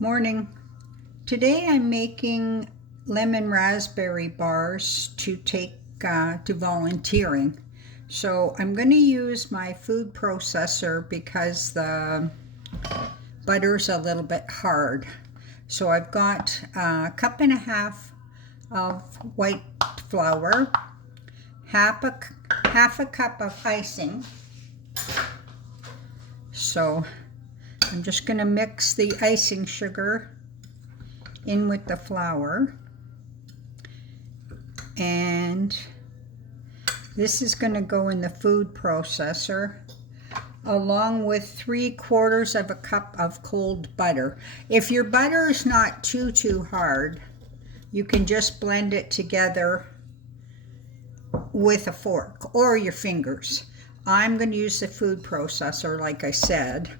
Morning. Today I'm making lemon raspberry bars to take to volunteering. So I'm going to use my food processor because the butter's a little bit hard. So I've got a cup and a half of white flour, half a cup of icing. So I'm just going to mix the icing sugar in with the flour, and this is going to go in the food processor along with 3/4 of a cup of cold butter. If your butter is not too hard, you can just blend it together with a fork or your fingers. I'm going to use the food processor like I said,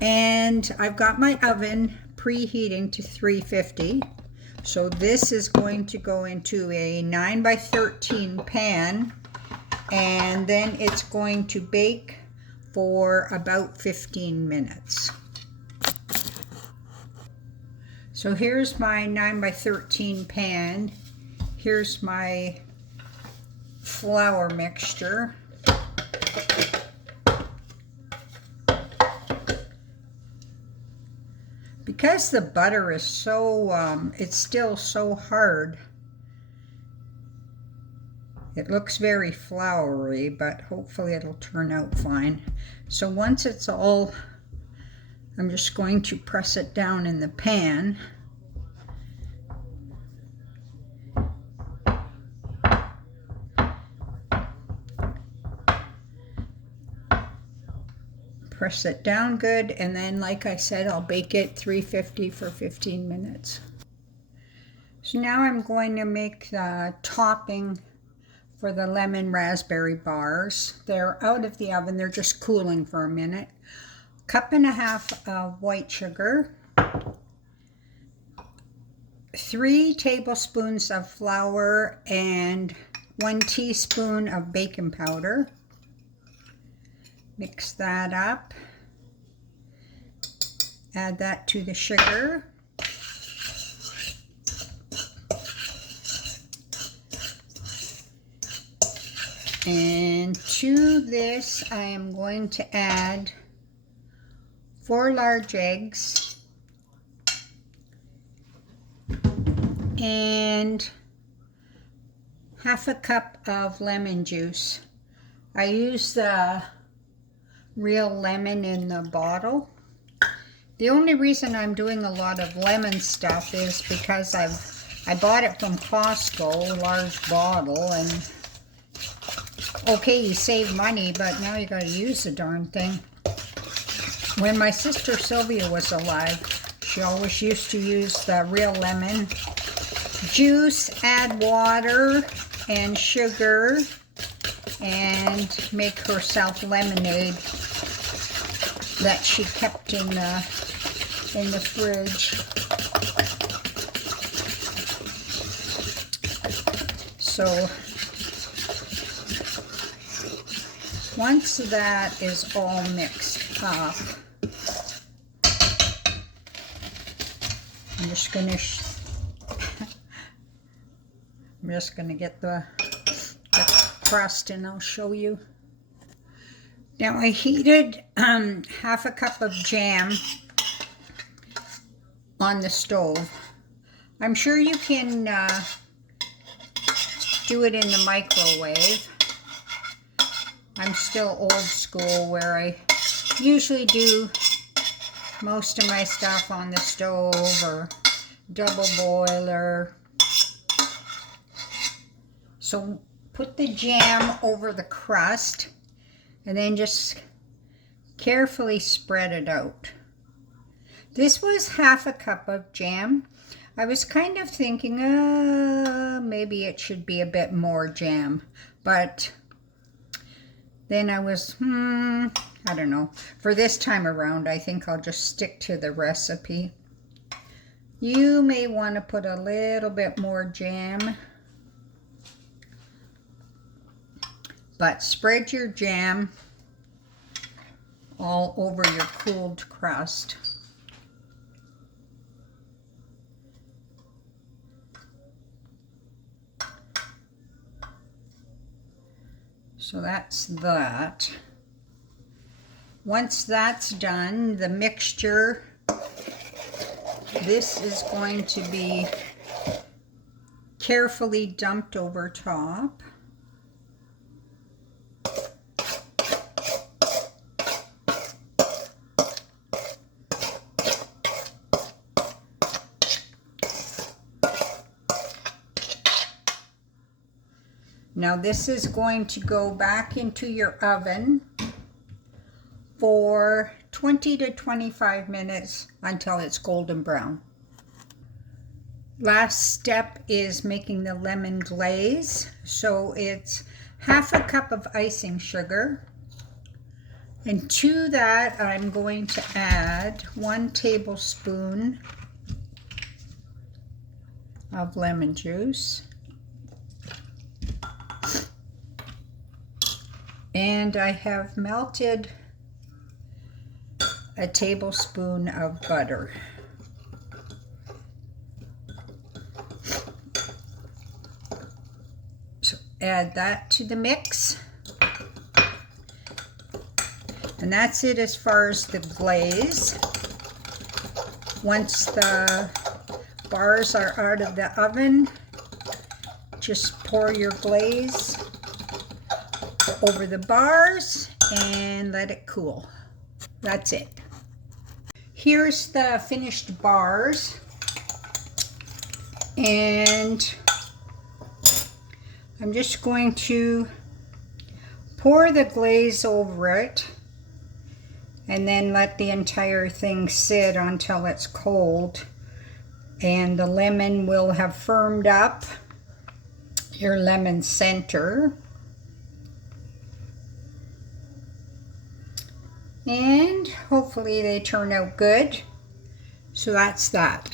and I've got my oven preheating to 350. So this is going to go into a 9 by 13 pan, and then it's going to bake for about 15 minutes. So here's my 9 by 13 pan. Here's my flour mixture. Because the butter is so, it's still so hard, it looks very floury, but hopefully it'll turn out fine. So once it's all, I'm just going to press it down in the pan. Press it down good, and then like I said, I'll bake it 350 for 15 minutes. So now I'm going to make the topping for the lemon raspberry bars. They're out of the oven, they're just cooling for a minute. Cup and a half of white sugar, 3 tablespoons of flour, and 1 teaspoon of baking powder. Mix that up. Add that to the sugar. And to this, I am going to add 4 large eggs and half a cup of lemon juice. I use the real lemon in the bottle. The only reason I'm doing a lot of lemon stuff is because I bought it from Costco, a large bottle, and okay, you save money, but now you gotta use the darn thing. When my sister Sylvia was alive, she always used to use the real lemon juice, add water and sugar, and make herself lemonade that she kept in the fridge. So once that is all mixed up, I'm just gonna get the crust, and I'll show you. Now I heated half a cup of jam on the stove. I'm sure you can do it in the microwave. I'm still old school where I usually do most of my stuff on the stove or double boiler. So put the jam over the crust and then just carefully spread it out. This was half a cup of jam. I was kind of thinking, maybe it should be a bit more jam, but then I was, I don't know. For this time around, I think I'll just stick to the recipe. You may want to put a little bit more jam, but spread your jam all over your cooled crust. So that's that. Once that's done, the mixture, this is going to be carefully dumped over top. Now this is going to go back into your oven for 20 to 25 minutes until it's golden brown. Last step is making the lemon glaze. So it's half a cup of icing sugar. And to that I'm going to add 1 tablespoon of lemon juice. And I have melted a tablespoon of butter. So add that to the mix. And that's it as far as the glaze. Once the bars are out of the oven, just pour your glaze over the bars and let it cool. That's it. Here's the finished bars, and I'm just going to pour the glaze over it and then let the entire thing sit until it's cold, and the lemon will have firmed up, your lemon center. And hopefully they turn out good. So that's that.